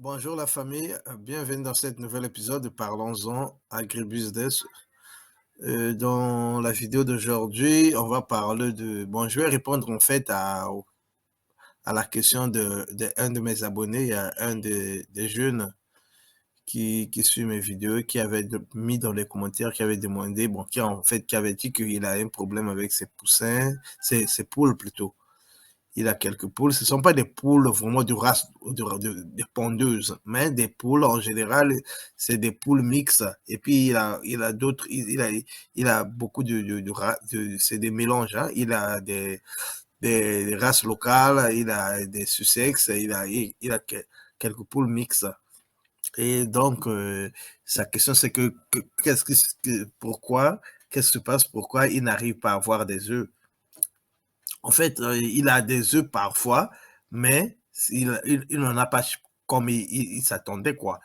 Bonjour la famille, bienvenue dans cet nouvel épisode de Parlons-en Agribusiness. Dans la vidéo d'aujourd'hui, on va parler je vais répondre en fait à la question de un de mes abonnés. Il y a un des jeunes qui suit mes vidéos, qui avait mis dans les commentaires, qui avait demandé, qui avait dit qu'il a un problème avec ses poussins, ses poules plutôt. Il a quelques poules. Ce ne sont pas des poules vraiment de race de pondeuses, mais des poules en général, c'est des poules mixtes. Et puis il a d'autres, il a beaucoup c'est des mélanges. Hein. Il a des races locales, il a des Sussex, il a quelques poules mixtes. Et donc, sa question c'est pourquoi, qu'est-ce qui se passe, pourquoi il n'arrive pas à avoir des œufs? En fait, il a des œufs parfois, mais il n'en a pas comme il s'attendait, quoi.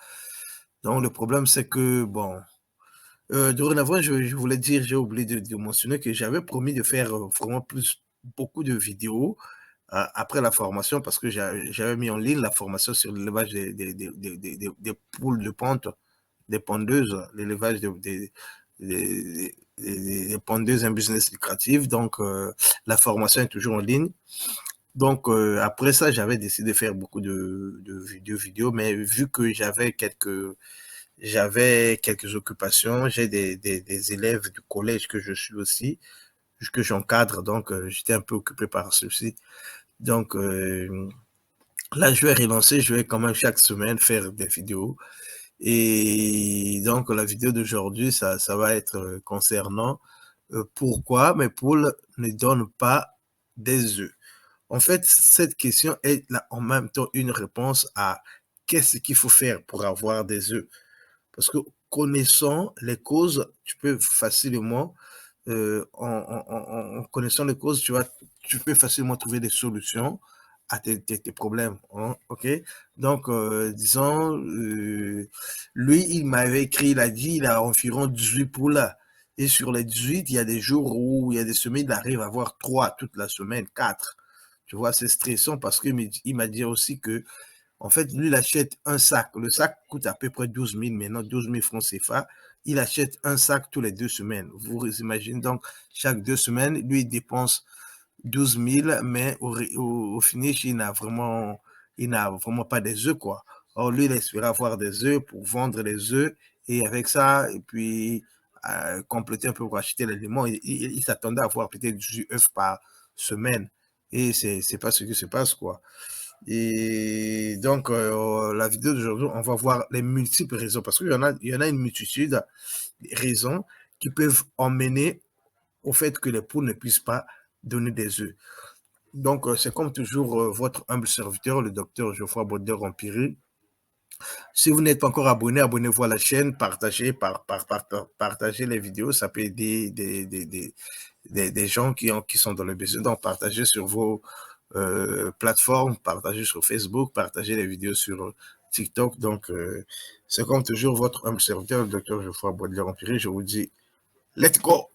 Donc, le problème, c'est que, dorénavant, je voulais dire, j'ai oublié de mentionner que j'avais promis de faire vraiment beaucoup de vidéos après la formation parce que j'avais mis en ligne la formation sur l'élevage des poules de ponte, des pondeuses, l'élevage des pondeuses, un business lucratif. Donc, la formation est toujours en ligne. Donc, après ça, j'avais décidé de faire beaucoup de vidéos, mais vu que j'avais quelques occupations, j'ai des élèves du collège que je suis aussi, que j'encadre, donc j'étais un peu occupé par ceci. Donc, là, je vais relancer, je vais quand même chaque semaine faire des vidéos. Et donc, la vidéo d'aujourd'hui, ça va être concernant pourquoi mes poules ne donnent pas des œufs. En fait, cette question est là, en même temps une réponse à qu'est-ce qu'il faut faire pour avoir des œufs. Parce que connaissant les causes, tu peux facilement, en connaissant les causes, tu peux facilement trouver des solutions à tes problèmes. Hein, ok? Donc, disons, lui, il m'avait écrit, il a dit, il a environ 18 poules. Et sur les 18, il y a des jours où il y a des semaines, il arrive à avoir 3 toute la semaine, 4. Tu vois, c'est stressant parce qu'il m'a dit aussi que, en fait, lui, il achète un sac. Le sac coûte à peu près 12 000, maintenant 12 000 francs CFA. Il achète un sac tous les 2 semaines. Vous imaginez donc, chaque 2 semaines, lui, il dépense 12 000, mais au finish, il n'a vraiment pas des œufs, quoi. Or, lui, il espérait avoir des œufs pour vendre les œufs et avec ça, et puis compléter un peu pour acheter l'élément. Il s'attendait à avoir peut-être 18 œufs par semaine. Et c'est pas ce qui se passe, quoi. Et donc, la vidéo d'aujourd'hui, on va voir les multiples raisons, parce qu'il y en a une multitude de raisons qui peuvent emmener au fait que les poules ne puissent pas donner des œufs. Donc, c'est comme toujours votre humble serviteur, le docteur Geoffroy Baudeur-Empiri. Si vous n'êtes pas encore abonné, abonnez-vous à la chaîne, partagez les vidéos, ça peut aider des gens qui sont dans le business. Donc, partagez sur vos plateformes, partagez sur Facebook, partagez les vidéos sur TikTok. Donc, c'est comme toujours votre humble serviteur, le docteur Geoffroy Baudeur-Empiri. Je vous dis, let's go!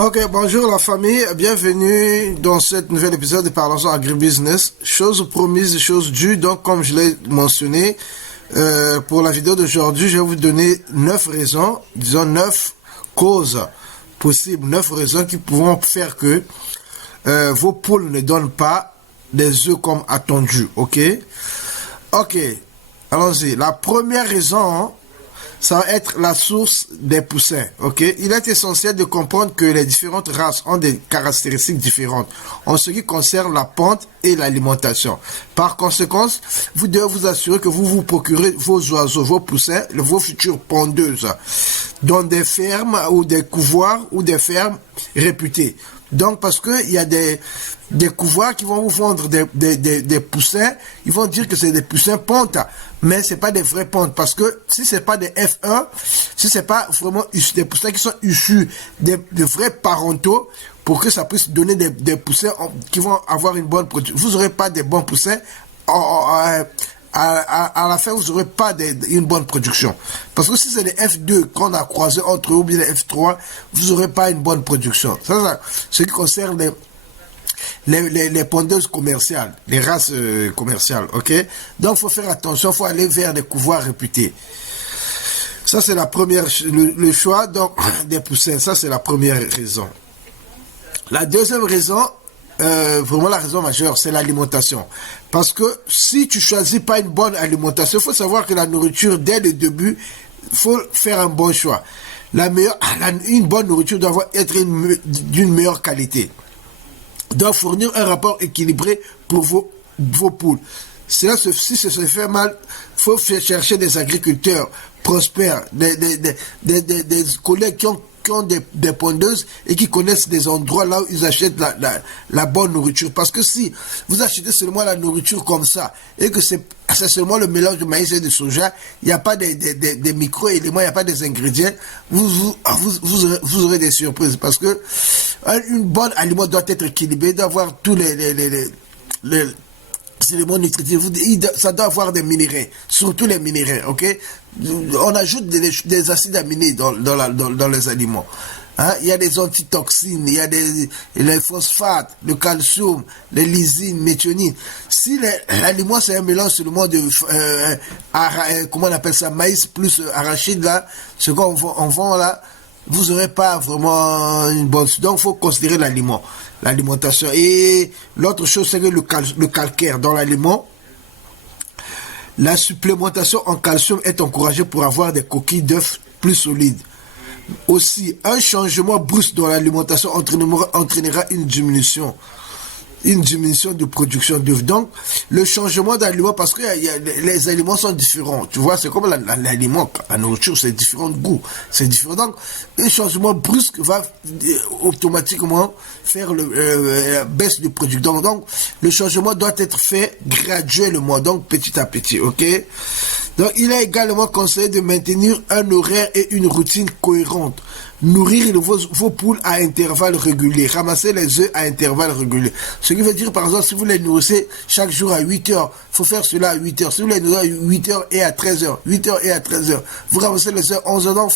Ok, bonjour la famille, bienvenue dans cet nouvel épisode de Parlons-en Agribusiness. Chose promise, chose due, donc comme je l'ai mentionné, pour la vidéo d'aujourd'hui, je vais vous donner 9 raisons, disons 9 causes possibles, 9 raisons qui pourront faire que vos poules ne donnent pas des œufs comme attendu, ok? Ok, allons-y. La première raison, ça va être la source des poussins, ok? Il est essentiel de comprendre que les différentes races ont des caractéristiques différentes en ce qui concerne la ponte et l'alimentation. Par conséquent, vous devez vous assurer que vous procurez vos oiseaux, vos poussins, vos futures pondeuses dans des fermes ou des couvoirs ou des fermes réputées. Donc, parce qu'il y a des couvoirs qui vont vous vendre des poussins, ils vont dire que c'est des poussins pontes, mais c'est pas des vrais pontes, parce que si c'est pas des F1, si c'est pas vraiment des poussins qui sont issus de vrais parentaux, pour que ça puisse donner des poussins qui vont avoir une bonne production. Vous n'aurez pas des bons poussins, à la fin, vous n'aurez pas une bonne production. Parce que si c'est les F2 qu'on a croisés entre eux, ou bien les F3, vous n'aurez pas une bonne production. Ça, ce qui concerne les pondeuses commerciales, les races commerciales, ok? Donc, il faut faire attention, il faut aller vers des couvoirs réputés. Ça, c'est la première, le choix donc, des poussins. Ça, c'est la première raison. La deuxième raison, vraiment la raison majeure, c'est l'alimentation. Parce que si tu choisis pas une bonne alimentation, il faut savoir que la nourriture, dès le début, il faut faire un bon choix. Une bonne nourriture doit être d'une meilleure qualité. Doit fournir un rapport équilibré pour vos poules. Si ça se fait mal, il faut chercher des agriculteurs prospères, des collègues qui ont des pondeuses et qui connaissent des endroits là où ils achètent la bonne nourriture. Parce que si vous achetez seulement la nourriture comme ça et que c'est seulement le mélange de maïs et de soja, il n'y a pas des micro-éléments, il n'y a pas des ingrédients, vous aurez des surprises. Parce que une bonne aliment doit être équilibré, doit avoir tous les éléments nutritifs, ça doit avoir des minéraux, surtout les minéraux, ok? On ajoute des acides aminés dans les aliments. Hein? Il y a des antitoxines, il y a les phosphates, le calcium, les lysines, méthionine. Si l'aliment c'est un mélange seulement de comment on appelle ça, maïs plus arachide là, ce qu'on vend là, vous n'aurez pas vraiment une bonne... Donc, il faut considérer l'alimentation. Et l'autre chose, c'est que le calcaire dans l'aliment, la supplémentation en calcium est encouragée pour avoir des coquilles d'œufs plus solides. Aussi, un changement brusque dans l'alimentation entraînera une diminution de production d'œufs. Donc, le changement d'aliment, parce que les aliments sont différents. Tu vois, c'est comme l'aliment, la nourriture, c'est différent de goût. C'est différent. Donc, un changement brusque va automatiquement faire la baisse de production. Donc, le changement doit être fait graduellement, donc petit à petit, ok? Donc, il est également conseillé de maintenir un horaire et une routine cohérente. Nourrir vos poules à intervalles réguliers. Ramasser les œufs à intervalles réguliers. Ce qui veut dire, par exemple, si vous les nourrissez chaque jour à 8 heures, il faut faire cela à 8 heures. Si vous les nourrissez à 8 heures et à 13 heures, 8 heures et à 13 heures, vous ramassez les œufs à 11 heures. Donc,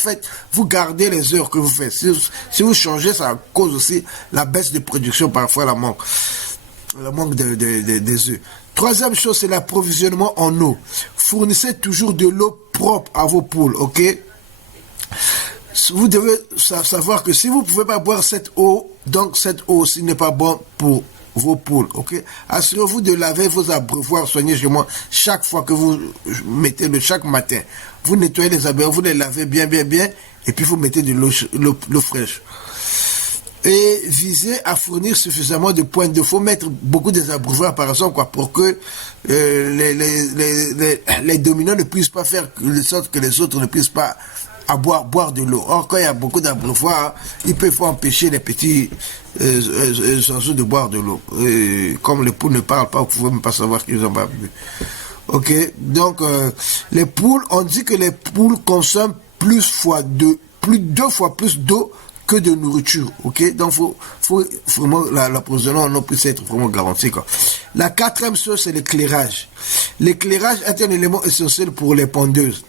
vous gardez les heures que vous faites. Si vous changez, ça cause aussi la baisse de production, parfois le manque des œufs. Troisième chose, c'est l'approvisionnement en eau. Fournissez toujours de l'eau propre à vos poules, ok? Vous devez savoir que si vous ne pouvez pas boire cette eau, donc cette eau aussi n'est pas bonne pour vos poules, ok? Assurez-vous de laver vos abreuvoirs soigneusement chaque fois que vous mettez chaque matin. Vous nettoyez les abreuvoirs, vous les lavez bien, et puis vous mettez de l'eau fraîche. Et visez à fournir suffisamment de points d'eau. Il faut mettre beaucoup des abreuvoirs par exemple, quoi, pour que les dominants ne puissent pas faire de sorte que les autres ne puissent pas boire de l'eau. Or, quand il y a beaucoup d'abreuvoirs, ils peuvent empêcher les petits oiseaux de boire de l'eau. Comme les poules ne parlent pas, vous ne pouvez même pas savoir qu'ils ont pas bu. Ok, donc les poules, on dit que les poules consomment deux fois plus d'eau que de nourriture, ok? Donc, faut vraiment l'approvisionnement en eau puisse être vraiment garanti, quoi. La quatrième chose, c'est l'éclairage. L'éclairage est un élément essentiel pour les pondeuses.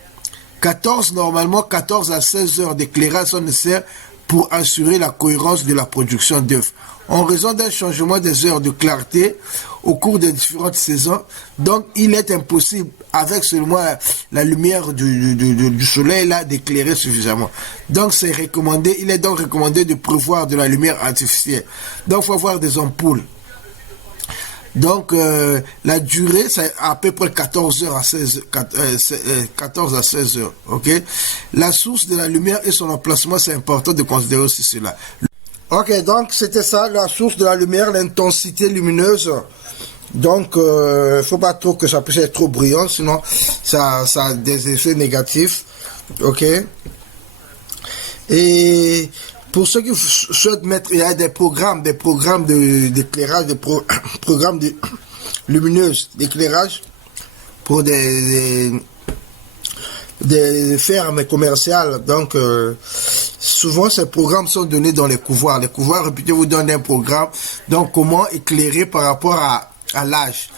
14 à 16 heures d'éclairage sont nécessaires pour assurer la cohérence de la production d'œufs. En raison d'un changement des heures de clarté au cours des différentes saisons, donc il est impossible, avec seulement la lumière du soleil, là, d'éclairer suffisamment. Donc il est donc recommandé de prévoir de la lumière artificielle. Donc il faut avoir des ampoules Donc, la durée, c'est à peu près 14 heures à 16, 14 à 16 heures. Ok. La source de la lumière et son emplacement, c'est important de considérer aussi cela. Ok, donc c'était ça, la source de la lumière, l'intensité lumineuse. Donc, faut pas trop que ça puisse être trop brillant, sinon ça a des effets négatifs. Ok. Et pour ceux qui souhaitent mettre, il y a des programmes d'éclairage, des programmes de lumineuses d'éclairage pour des fermes commerciales. Donc, souvent, ces programmes sont donnés dans les couvoirs. Les couvoirs réputés vous donnent un programme. Donc, comment éclairer par rapport à l'âge.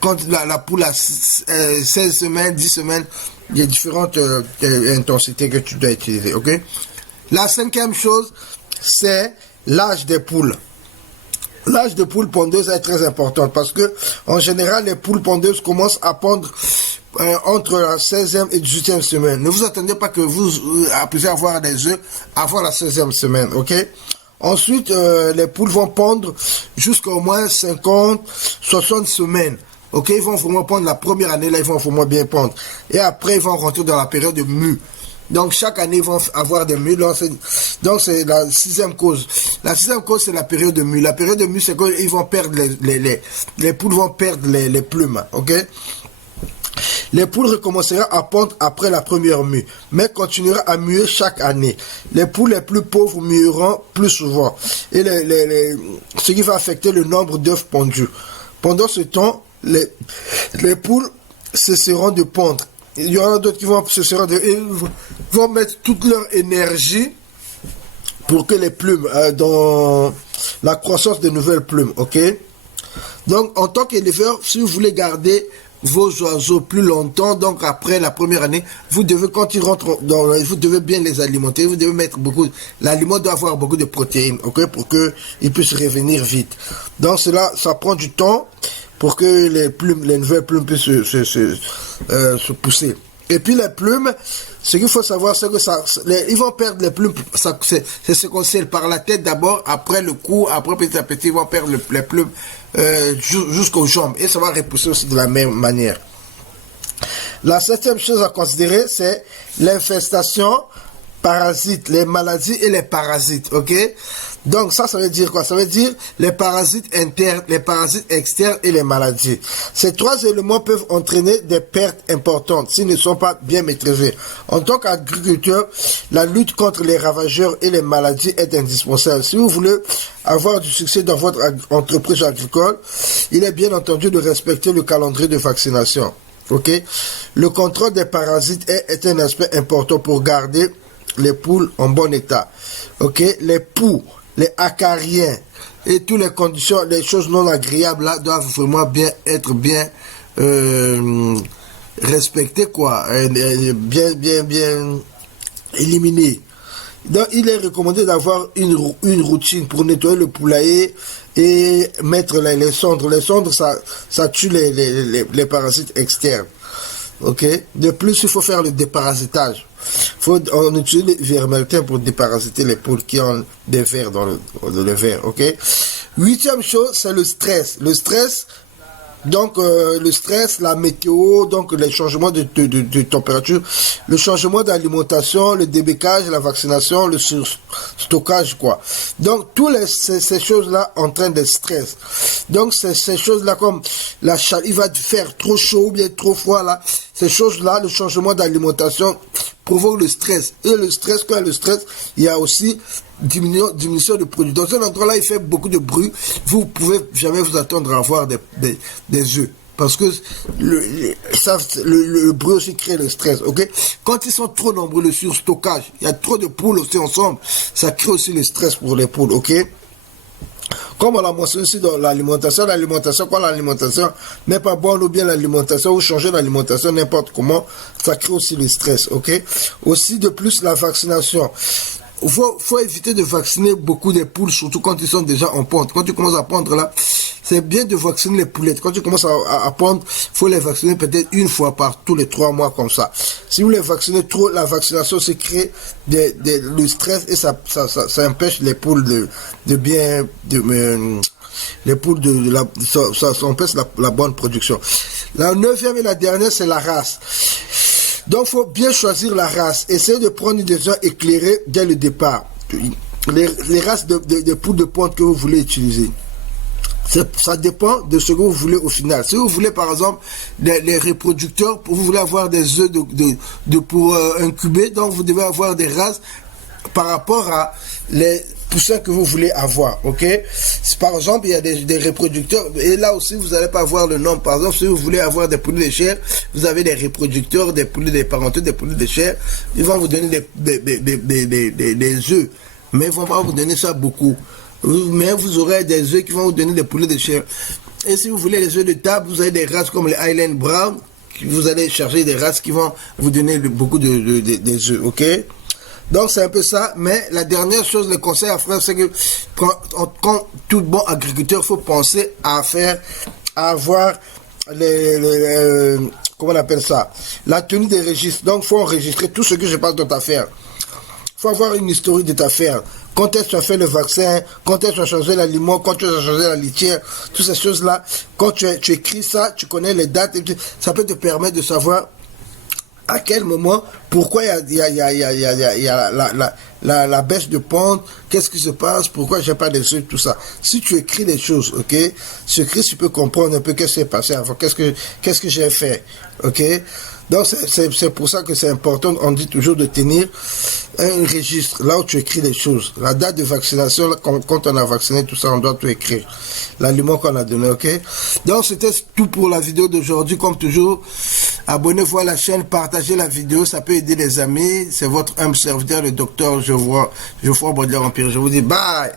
Quand la poule a 16 semaines, 10 semaines, il y a différentes intensités que tu dois utiliser. Ok. La cinquième chose, c'est l'âge des poules. L'âge de poule pondeuse est très important parce que, en général, les poules pondeuses commencent à pondre entre la 16e et 18e semaine. Ne vous attendez pas que vous puissiez avoir des œufs avant la 16e semaine, ok? Ensuite, les poules vont pondre jusqu'à au moins 50, 60 semaines. Ok, ils vont vraiment pondre la première année, là, ils vont vraiment bien pondre. Et après, ils vont rentrer dans la période de mue. Donc, chaque année, ils vont avoir des mues. Donc, c'est la sixième cause. La sixième cause, c'est la période de mue. La période de mue, c'est qu'ils vont perdre les poules vont perdre les plumes. Ok? Les poules recommenceront à pondre après la première mue, mais continueront à muer chaque année. Les poules les plus pauvres mueront plus souvent, et ce qui va affecter le nombre d'œufs pondus. Pendant ce temps, les poules cesseront de pondre. Il y en a d'autres qui vont mettre toute leur énergie pour que les plumes, dans la croissance de nouvelles plumes, ok? Donc, en tant qu'éleveur, si vous voulez garder vos oiseaux plus longtemps, donc après la première année, vous devez, quand ils rentrent vous devez bien les alimenter, vous devez mettre l'aliment doit avoir beaucoup de protéines, ok, pour qu'ils puissent revenir vite. Donc cela, ça prend du temps pour que les nouvelles plumes puissent se pousser. Et puis les plumes, ce qu'il faut savoir, c'est que ils vont perdre les plumes, c'est ce qu'on sait par la tête d'abord, après le cou, après petit à petit, ils vont perdre les plumes jusqu'aux jambes. Et ça va repousser aussi de la même manière. La septième chose à considérer, c'est l'infestation parasites, les maladies et les parasites, ok? Donc ça veut dire quoi? Ça veut dire les parasites internes, les parasites externes et les maladies. Ces trois éléments peuvent entraîner des pertes importantes s'ils ne sont pas bien maîtrisés. En tant qu'agriculteur, la lutte contre les ravageurs et les maladies est indispensable. Si vous voulez avoir du succès dans votre entreprise agricole, il est bien entendu de respecter le calendrier de vaccination. Ok? Le contrôle des parasites est un aspect important pour garder les poules en bon état. Ok? Les poux, les acariens et toutes les conditions, les choses non agréables là doivent vraiment être bien respectées, quoi, bien éliminées. Donc il est recommandé d'avoir une routine pour nettoyer le poulailler et mettre les cendres. Les cendres, ça tue les parasites externes. Ok. De plus, il faut faire le déparasitage. On utilise le vermeltin pour déparasiter les poules qui ont des vers dans le verre. Ok. Huitième chose, c'est le stress. Le stress, donc le stress, la météo, donc les changements de température, le changement d'alimentation, le débécage, la vaccination, le stockage, quoi. Donc toutes ces choses-là entraînent des stress. Donc ces choses-là, comme la chaleur, il va faire trop chaud ou bien trop froid là, ces choses-là, le changement d'alimentation provoque le stress. Et le stress, quand il y a le stress, il y a aussi diminution de produits. Dans un endroit là, il fait beaucoup de bruit, vous pouvez jamais vous attendre à avoir des œufs. Parce que le bruit aussi crée le stress, ok? Quand ils sont trop nombreux, le surstockage, il y a trop de poules aussi ensemble, ça crée aussi le stress pour les poules, ok? Comme on l'a mentionné aussi dans l'alimentation, quand l'alimentation n'est pas bonne ou bien l'alimentation, ou changer l'alimentation n'importe comment, ça crée aussi le stress, ok? Aussi de plus la vaccination. Faut éviter de vacciner beaucoup des poules, surtout quand ils sont déjà en ponte. Quand tu commences à pondre là, c'est bien de vacciner les poulettes. Quand tu commences à pondre, faut les vacciner peut-être une fois par tous les 3 mois comme ça. Si vous les vaccinez trop, la vaccination se crée le stress et ça empêche les poules de bien Les poules ça empêche la bonne production. La 9e et la dernière, c'est la race. Donc, il faut bien choisir la race. Essayez de prendre une décision éclairée dès le départ. Les races de poules de ponte que vous voulez utiliser. Ça dépend de ce que vous voulez au final. Si vous voulez, par exemple, les reproducteurs, vous voulez avoir des œufs pour incuber, donc vous devez avoir des races par rapport à les poussins que vous voulez avoir, ok? Si, par exemple, il y a des reproducteurs, et là aussi, vous n'allez pas avoir le nombre. Par exemple, si vous voulez avoir des poulets de chair, vous avez des reproducteurs, des poulets de parentés, des poulets de chair, ils vont vous donner des œufs, mais ils vont pas vous donner ça beaucoup. Mais vous aurez des œufs qui vont vous donner des poulets de chair. Et si vous voulez les œufs de table, vous avez des races comme les Highland Brown, vous allez chercher des races qui vont vous donner beaucoup des œufs, ok? Donc c'est un peu ça, mais la dernière chose, le conseil à faire, c'est que quand tout bon agriculteur, il faut penser à avoir comment on appelle ça, la tenue des registres. Donc il faut enregistrer tout ce que je parle de ta affaire. Il faut avoir une historique de ta affaire. Quand est-ce que tu as fait le vaccin, quand est-ce que tu as changé l'aliment, quand tu as changé la litière, toutes ces choses-là, quand tu écris ça, tu connais les dates, ça peut te permettre de savoir à quel moment, pourquoi il y a la baisse de pente, qu'est-ce qui se passe, pourquoi j'ai pas des œufs, tout ça. Si tu écris les choses, ok, tu peux comprendre un peu qu'est-ce qui s'est passé avant, qu'est-ce que j'ai fait, ok. Donc c'est pour ça que c'est important, on dit toujours de tenir un registre, là où tu écris les choses. La date de vaccination, là, quand on a vacciné, tout ça, on doit tout écrire. L'aliment qu'on a donné, ok? Donc c'était tout pour la vidéo d'aujourd'hui, comme toujours. Abonnez-vous à la chaîne, partagez la vidéo, ça peut aider les amis. C'est votre humble serviteur, le docteur Geoffroy Baudelaire Empire. Je vous dis bye!